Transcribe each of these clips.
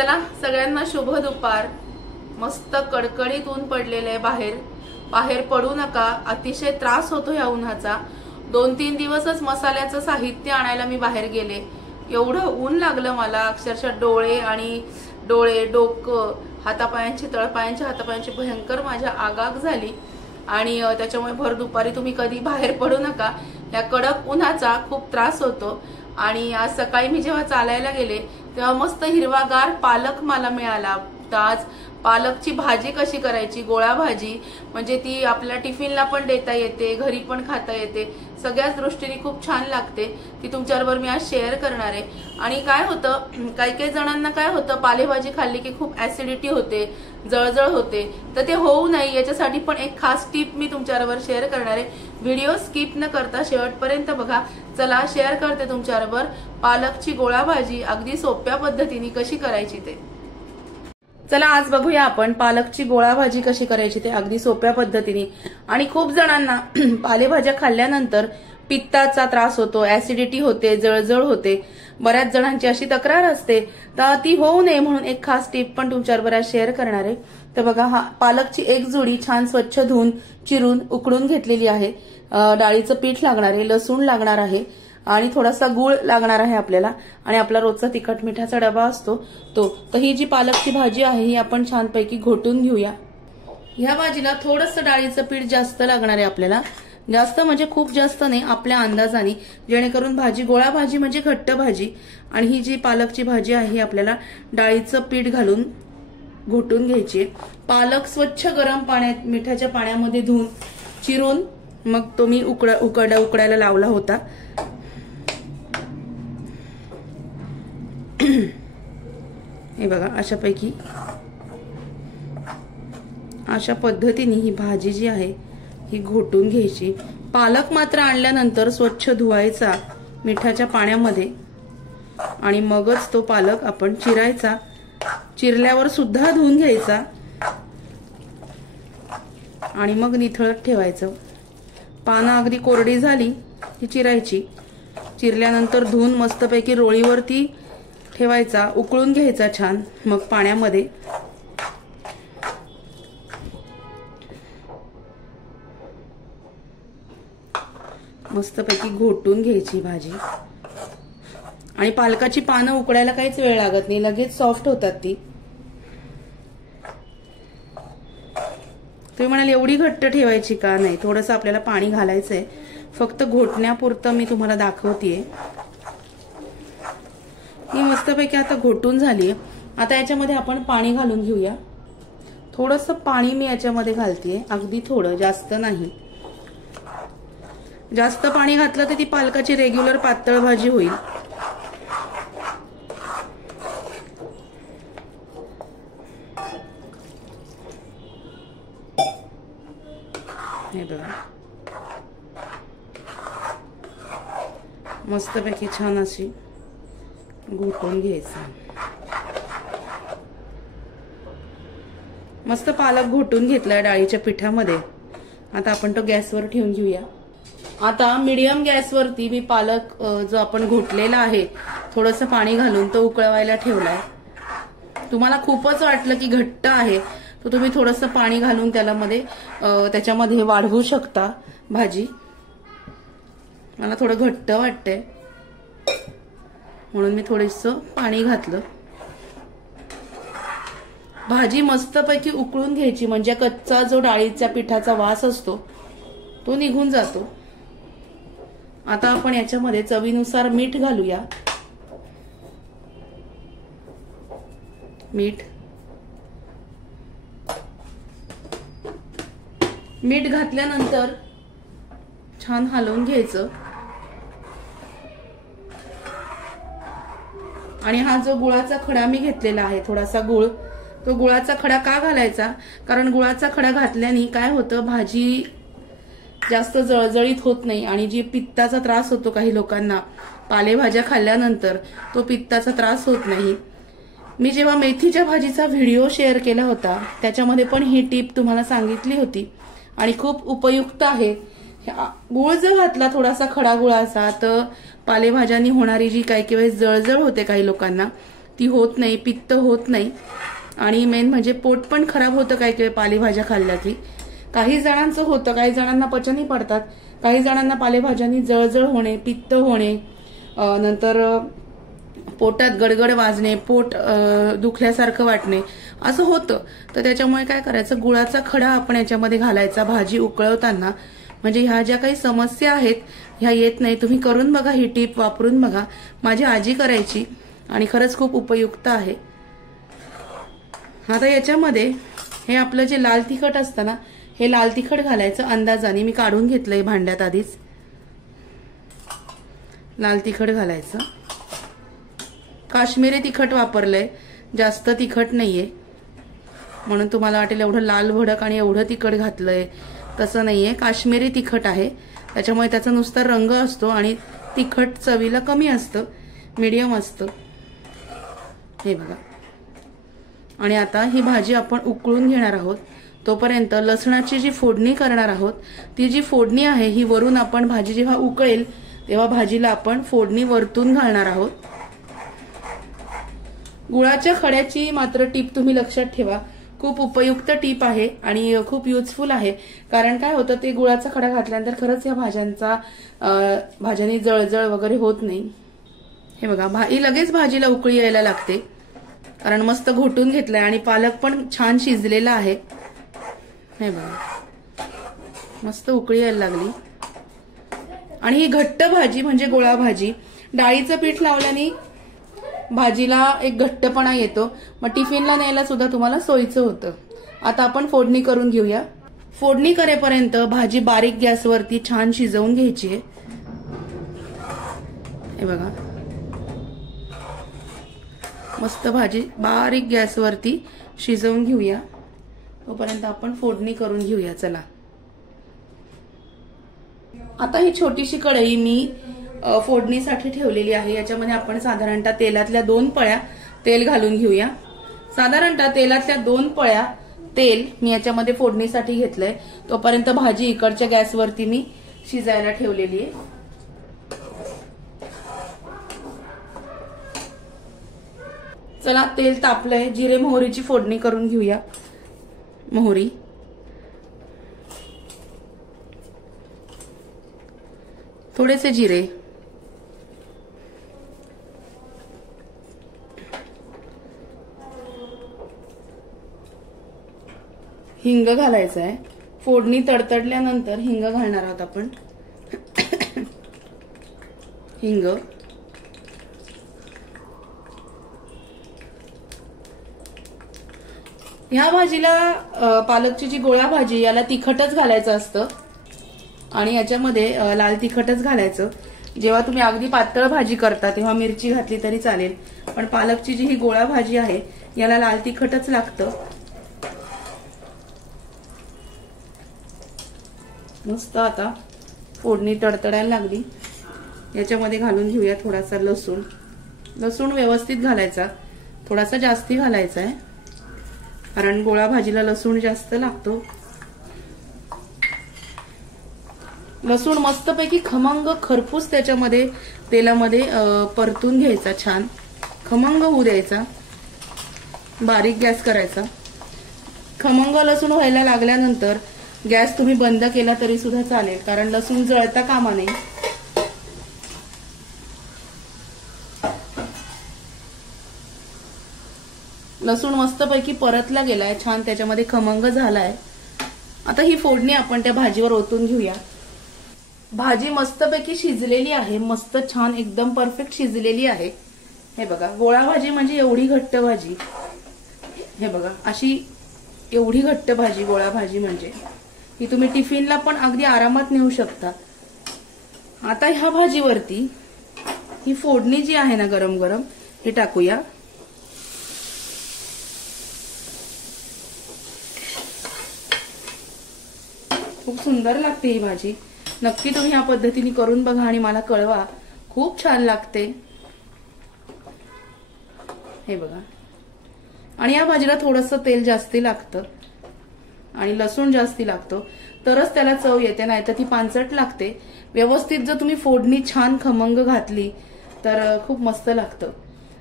चला सगळ्यांना शुभ दुपार। मस्त कडकडीत ऊन पडलेले बाहेर बाहेर पडू नका, अतिशय त्रास होतो या उन्हाचा। 2-3 दिवसच मसाल्याचं साहित्य आणायला मी बाहेर गेले, एवढं ऊन लागलं मला, अक्षरशः डोळे डोकं हातापायांची तळपायांची हातापायांची भयंकर माझ्या आगाग झाली। आणि त्याच्यामुळे भर दुपारी तुम्ही कधी बाहेर पडू नका, या कडक उन्हाचा खूप त्रास होतो। आणि आज सकाळी मी जेव्हा चालायला गेले तेव्हा मस्त हिरवागार पालक मला मिळाला। तर आज पालकची भाजी कशी करायची, गोळा भाजी, म्हणजे ती आपल्या टिफिनला पण देता येते, घरी पण खाता येते, सगळ्याच दृष्टीने खूप छान लागते। ती तुमच्याबरोबर मी आज शेअर करणार आहे। आणि काय होतं, काही जणांना काय होतं, पालेभाजी खाल्ली की खूप ऍसिडिटी होते, जळजळ होते, तर ते होऊ नये याच्यासाठी पण एक खास टिप मी तुमच्याबरोबर शेअर करणार आहे। व्हिडिओ स्किप न करता शेवटपर्यंत बघा। चला शेअर करते तुमच्याबरोबर पालकची गोळा भाजी अगदी सोप्या पद्धतीने कशी करायची ते। चला आज बघूया आपण पालकची गोळा भाजी कशी करायची ते अगदी सोप्या पद्धतीने। आणि खूप जणांना पालेभाज्या खाल्ल्यानंतर पित्ताचा त्रास होतो, ऍसिडिटी होते, जळजळ होते, बऱ्याच जणांची अशी तक्रार असते, तर ती होऊ नये म्हणून एक खास टिप पण तुमच्याबरोबर आज शेअर करणार आहे। तर बघा, हा पालकची एक जुडी छान स्वच्छ धुवून चिरून उकडून घेतलेली आहे। डाळीचं पीठ लागणार आहे, लसूण लागणार आहे आणि थोडासा गूळ लागणार आहे आपल्याला, आणि आपला रोजचा तिखट मिठाचा डबा असतो तो। तर ही जी पालकची भाजी आहे ही आपण छानपैकी घोटून घेऊया। ह्या भाजीला थोडंसं डाळीचं पीठ जास्त लागणार आहे आपल्याला, जास्त म्हणजे खूप जास्त नाही, आपल्या अंदाजाने, जेणेकरून भाजी गोळा भाजी म्हणजे घट्ट भाजी। आणि ही जी पालकची भाजी आहे ही आपल्याला डाळीचं पीठ घालून घोटून घ्यायची। पालक स्वच्छ गरम पाण्यात मिठाच्या पाण्यामध्ये धुवून चिरून मग तो मी उकडायला लावला होता। हे बघा, अशा पद्धतीने ही भाजी जी आहे ही घोटून घ्यायची। पालक मात्र आणल्यानंतर स्वच्छ धुवायचा मिठाच्या पाण्यामध्ये, आणि मगच तो पालक आपण चिरायचा। चिरल्यावर सुद्धा धुवून घ्यायचा आणि मग निथळत ठेवायचं। पानं अगदी कोरडी झाली की चिरायची, चिरल्यानंतर धुवून मस्तपैकी रोळीवरती ठेवायचा, उकळून घ्यायचा छान, मग पाण्यामध्ये मस्तपैकी घोटून घ्यायची भाजी। आणि पालकाची पानं उकडायला काहीच वेळ लागत नाही, लगेच सॉफ्ट होतात ती। तुम्ही म्हणाल एवढी घट्ट ठेवायची का? नाही, थोडंसं आपल्याला पाणी घालायचंय, फक्त घोटण्यापुरतं मी तुम्हाला दाखवतेय। ही मस्तपैकी आता घोटून झालीये। आता याच्यामध्ये आपण पाणी घालून घेऊया। थोडंसं पाणी मी याच्यामध्ये घालतेय, अगदी थोडं, जास्त नाही। जास्त पाणी घातलं तर ती पालकाची रेग्युलर पातळ भाजी होईल। हे बघा, मस्तपैकी छान अशी घोटून घ्यायचं। मस्त पालक घोटून घेतलाय डाळीच्या पिठामध्ये। आता आपण तो गॅसवर ठेवून घेऊया। आता मीडियम गॅसवरती मी पालक जो आपण घोटलेला आहे थोडंसं पाणी घालून तो उकळवायला ठेवलाय। तुम्हाला खूपच वाटलं की घट्ट आहे तर तुम्ही थोडंसं पाणी घालून त्याच्यामध्ये वाढवू शकता भाजी। मला थोडं घट्ट वाटतंय म्हणून मी थोडंसं पाणी घातलं। भाजी मस्तपैकी उकळून घ्यायची, म्हणजे कच्चा जो डाळीच्या पिठाचा वास असतो तो निघून जातो। आता आपण याच्यामध्ये चवीनुसार मीठ घालूया। मीठ घातल्यानंतर छान हलवून घ्यायचं। आणि हा जो गुळाचा खडा मी घेतलेला आहे, थोडासा गुळ, तो गुळाचा खडा का घालायचा? कारण गुळाचा खडा घातल्याने काय होतं, भाजी जास्त जळजळीत होत नाही। आणि जी पित्ताचा त्रास होतो काही लोकांना पालेभाज्या खाल्ल्यानंतर, तो पित्ताचा त्रास होत नाही। मी जेव्हा मेथीच्या भाजीचा व्हिडिओ शेअर केला होता त्याच्यामध्ये पण ही टिप तुम्हाला सांगितली होती आणि खूप उपयुक्त आहे। गुळ जर घातला थोडासा खडा गुळाचा तर पालेभाज्यांनी होणारी जी काही वेळेस जळजळ होते काही लोकांना ती होत नाही, पित्त होत नाही आणि मेन म्हणजे पोट पण खराब होतं काही काही पालेभाज्या खाल्ल्या की. काही जणांचं होतं, काही जणांना पचनही पडतात, काही जणांना पालेभाज्यांनी जळजळ होणे, पित्त होणे, नंतर पोटात गडगड वाजणे, पोट दुखल्यासारखं वाटणे असं होतं. तर त्याच्यामुळे काय करायचं, गुळाचा खडा आपण याच्यामध्ये घालायचा भाजी उकळवताना. म्हणजे ह्या ज्या काही समस्या आहेत ह्या येत नाही. तुम्ही करून बघा, ही टीप वापरून बघा. माझी आजी करायची आणि खरंच खूप उपयुक्त आहे. आता याच्यामध्ये हे आपलं जे लाल तिखट असतं ना, हे लाल तिखट घालायचं अंदाजाने. मी काढून घेतलंय भांड्यात आधीच. लाल तिखट घालायचं. काश्मीरी तिखट वापरलंय, जास्त तिखट नाहीये, म्हणून तुम्हाला वाटेल एवढं लाल भडक आणि एवढं तिखट घातलंय, तसं नाहीये. काश्मीरी तिखट आहे, त्याच्यामुळे त्याचा नुसता रंग असतो आणि तिखट चवीला कमी असतं, मीडियम असतं. हे बघा. आणि आता ही भाजी आपण उकळून घेणार आहोत. तोपर्यंत लसणाची जी फोडणी करणार आहोत, ती जी फोडणी आहे ही वरून आपण भाजी जेव्हा उकळेल तेव्हा भाजीला आपण फोडणी वरतून घालणार आहोत. गुळाच्या खड्याची मात्र टीप तुम्ही लक्षात ठेवा, खूप उपयुक्त टीप आहे आणि खूप युजफुल आहे. कारण काय होतं, ते गुळाचा खडा घातल्यानंतर खरंच या भाज्यांनी जळजळ वगैरे होत नाही. हे बघा, लगेच भाजीला उकळी यायला लागते कारण मस्त घोटून घेतलंय आणि पालक पण छान शिजलेला आहे. हे बघा, मस्त उकळी यायला लागली. आणि ही घट्ट भाजी म्हणजे गोळा भाजी. डाळीचं पीठ लावल्याने भाजीला एक घट्टपणा येतो, मग टिफिनला न्यायला सुद्धा तुम्हाला सोयीचं होतं. आता आपण फोडणी करून घेऊया. फोडणी करेपर्यंत भाजी बारीक गॅसवरती छान शिजवून घ्यायची आहे. हे बघा, मस्त भाजी बारीक गॅसवरती शिजवून घेऊया. तोपर्यंत आपण फोडणी करून घेऊया. चला, आता ही छोटीशी कढई मी फोडणीसाठी ठेवलेली आहे. याच्यामध्ये आपण साधारणतः तेलातल्या 2 पळ्या तेल घालून घेऊया. साधारणतः तेलातल्या 2 पळ्या तेल मी याच्यामध्ये फोडणीसाठी घेतलंय. तोपर्यंत भाजी इकडच्या गॅसवरती मी शिजायला ठेवलेली आहे. चला, तेल तापलंय. जिरे मोहरीची फोडणी करून घेऊया. मोहरी, थोडेसे जिरे, हिंग घालायचं आहे. फोडणी तडतडल्यानंतर हिंग घालणार आहोत आपण. हिंग, ह्या भाजीला पालकची जी गोळा भाजी याला तिखटच घालायचं असतं आणि याच्यामध्ये लाल तिखटच घालायचं. जेव्हा तुम्ही अगदी पातळ भाजी करता तेव्हा मिरची घातली तरी चालेल, पण पालकची जी ही गोळा भाजी आहे याला लाल तिखटच लागतं. मस्त आता फोडणी तडतडायला लागली. याच्यामध्ये घालून घेऊया थोडासा लसूण. लसूण व्यवस्थित घालायचा, थोडासा जास्ती घालायचा आहे कारण गोळा भाजीला लसूण जास्त लागतो. लसूण मस्तपैकी खमंग खरपूस त्याच्यामध्ये तेलामध्ये परतून घ्यायचा, छान खमंग होऊ द्यायचा. बारीक गॅस करायचा. खमंग लसूण व्हायला लागल्यानंतर गॅस तुम्ही बंद केला तरी सुद्धा चालेल कारण लसूण जळता कामा नये. लसूण मस्तपैकी परतला गेलाय, छान त्याच्यामध्ये खमंग झालाय. आता ही फोडणी आपण त्या भाजीवर ओतून घेऊया. भाजी मस्तपैकी शिजलेली आहे, मस्त छान एकदम परफेक्ट शिजलेली आहे. हे बघा, गोळा भाजी म्हणजे एवढी घट्ट भाजी. हे बघा, अशी एवढी घट्ट भाजी गोळा भाजी म्हणजे ही तुम्ही टिफिनला पण अगदी आरामात नेऊ शकता. आता ह्या भाजीवरती ही फोडणी जी आहे ना गरम गरम हे टाकूया. खूप सुंदर लागते ही भाजी. नक्की तुम्ही या पद्धतीने करून बघा आणि मला कळवा. खूप छान लागते. हे बघा, आणि या भाजीला थोडंसं तेल जास्ती लागतं आणि लसूण जास्ती लागतो तरच त्याला चव येते, नाही तर ती पांचट लागते. व्यवस्थित जर तुम्ही फोडणी छान खमंग घातली तर खूप मस्त लागतं.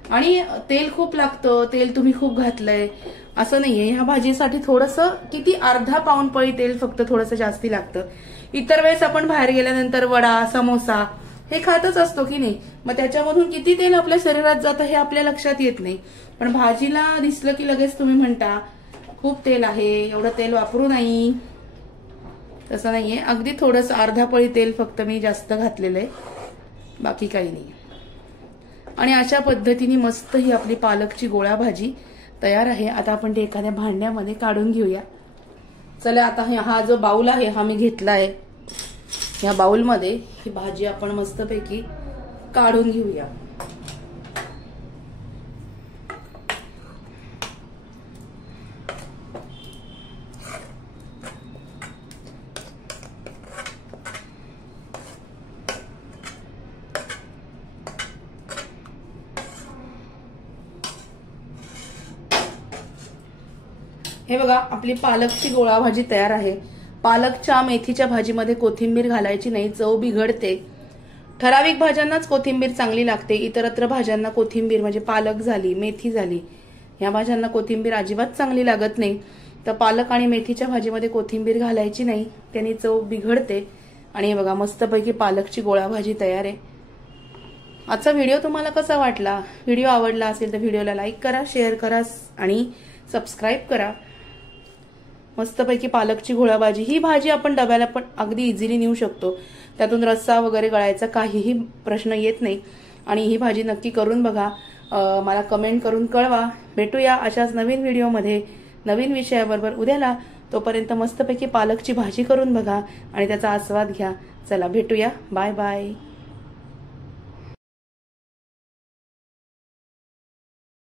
आणि तेल खूप लागतं, तेल तुम्ही खूप घातलंय असं नाहीये. ह्या भाजीसाठी थोडंसं किती अर्धा पाऊण पळी तेल फक्त थोडंसं जास्ती लागतं. इतर वेळेस आपण बाहेर गेल्यानंतर वडा समोसा हे खातच असतो की नाही, मग त्याच्यामधून किती तेल आपल्या शरीरात जातं हे आपल्या लक्षात येत नाही. पण भाजीला दिसलं की लगेच तुम्ही म्हणता खूप तेल आहे, एवढं तेल वापरू नाही. तसं नाहीये, अगदी थोडंसं अर्धा पळी तेल फक्त मी जास्त घातलेलं आहे, बाकी काही नाही. आणि अशा पद्धतीने मस्त ही आपली पालकची गोळा भाजी तयार आहे. आता आपण ते एखाद्या भांड्यामध्ये काढून घेऊया. चला, आता हा जो बाउल आहे हा मी घेतलाय, या बाउलमध्ये ही भाजी आपण मस्तपैकी काढून घेऊया. हे बघा, आपली पालकची गोळा भाजी तयार आहे. पालकच्या मेथीच्या भाजीमध्ये कोथिंबीर घालायची नाही, चव बिघडते. ठराविक भाज्यांनाच कोथिंबीर चांगली लागते, इतरत्र भाज्यांना कोथिंबीर म्हणजे पालक झाली, मेथी झाली, या भाज्यांना कोथिंबीर अजिबात चांगली लागत नाही. तर पालक आणि मेथीच्या भाजीमध्ये कोथिंबीर घालायची नाही, त्याने चव बिघडते. आणि हे बघा, मस्तपैकी पालकची गोळा भाजी तयार आहे. आजचा व्हिडिओ तुम्हाला कसा वाटला? व्हिडिओ आवडला असेल तर व्हिडिओला लाईक करा, शेअर करा आणि सबस्क्राईब करा. मस्तपैकी पालकची गोळा भाजी, ही भाजी आपण डब्याला पण अगदी इझिली नेऊ शकतो. त्यातून रस्सा वगैरे गळायचा काहीही प्रश्न येत नाही. आणि ही भाजी नक्की करून बघा, मला कमेंट करून कळवा. भेटूया अशाच नवीन व्हिडिओमध्ये नवीन विषयाबरोबर उद्याला. तोपर्यंत मस्तपैकी पालकची भाजी करून बघा आणि त्याचा आस्वाद घ्या. चला, भेटूया. Bye bye.